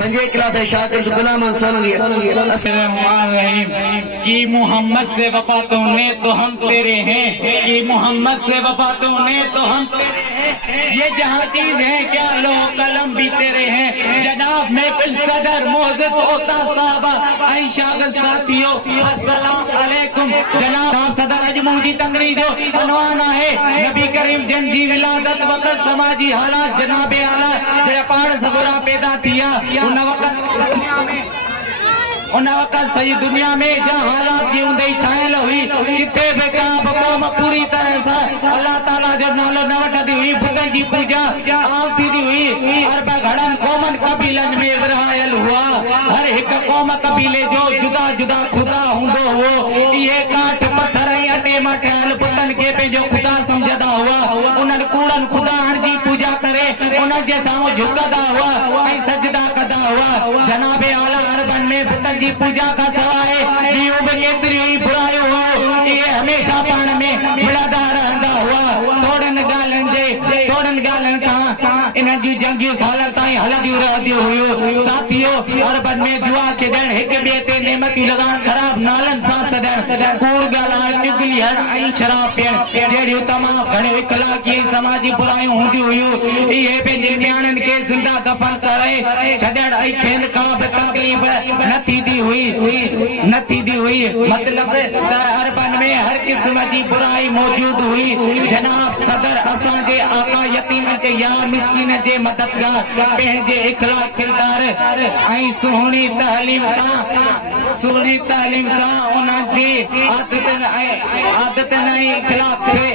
पंजे क्लास शागिर्द गुलाम कि मोहम्मद से वफातों ने तो हम तेरे हैं, कि मोहम्मद से वफातों ने तो हम तेरे हैं, ये जहाँ चीज है क्या लो कलम भी तेरे हैं। जनाब महफिल सदर मोहज़्ज़त उस्ताद साहबा ऐं शागिर्द साथियों अस्सलाम अलैकुम। जनाब सदर अजमू जी तंगरी जो अनवान है नबी करीम जन जी विलादत वक़्त समाजी हालात जनाब आला जे पाड़ सबुरा पैदा थिया उन वक़्त सही दुनिया में जहाँ हालात जी उंदे छायल हुई किथे भी का क़ौम पूरी तरह से अल्लाह ताला जो नालो न वठदी हुई बुतन जी पूजा आम थी हुई। अरब घड़न क़ौमन कबीलन में विरहायल हुआ। हर एक क़ौम कबीले जो जुदा जुदा खुदा हुंदो हो। ये काठ पत्थर अटे मटियल बुतन के पंहिंजो खुदा समझदा हुआ। उन्हनि कूड़न खुदा जी पूजा करे उन जे साम्हूं झुकदा हुआ ऐं सजदा कदा हुआ। जनाबे आला अरबन में बुतन जी पूजा का सवाए ॿियूं बि केतिरियूं बुरायूं हो। ये हमेशा पाण में मिलंदा रहंदा हुआ। थोड़नि ॻाल्हियुनि खां इन जूं जंगियूं साल ताईं हलंदियूं रहंदियूं हुयूं। साथियो अरबन में जुआ खेॾण हिक ॿिए ते नेमतियूं लॻाइण ख़राब नालनि सां सॾण कूड़ ॻाल्हाइण चुगली हण ऐं शराब पीअण जहिड़ियूं तमामु घणियूं इख़लाक़ी समाजी बुरायूं हूंदियूं हुयूं। इहे पंहिंजे नियाणियुनि खे ज़िंदा दफ़न करे छॾण ऐं खेनि का बि तकलीफ़ न थींदी हुई। मतलब अरबन में हर क़िस्म जी बुराई मौजूद हुई। जनाब सदर असांजे आका यतीम के या मिस्किन जे मददगार पंहिंजे इख़लाक़ किरदार ऐं सुहिणी तालीम सां उन्हनि जी आदतनि ऐं इख़लाक़ थे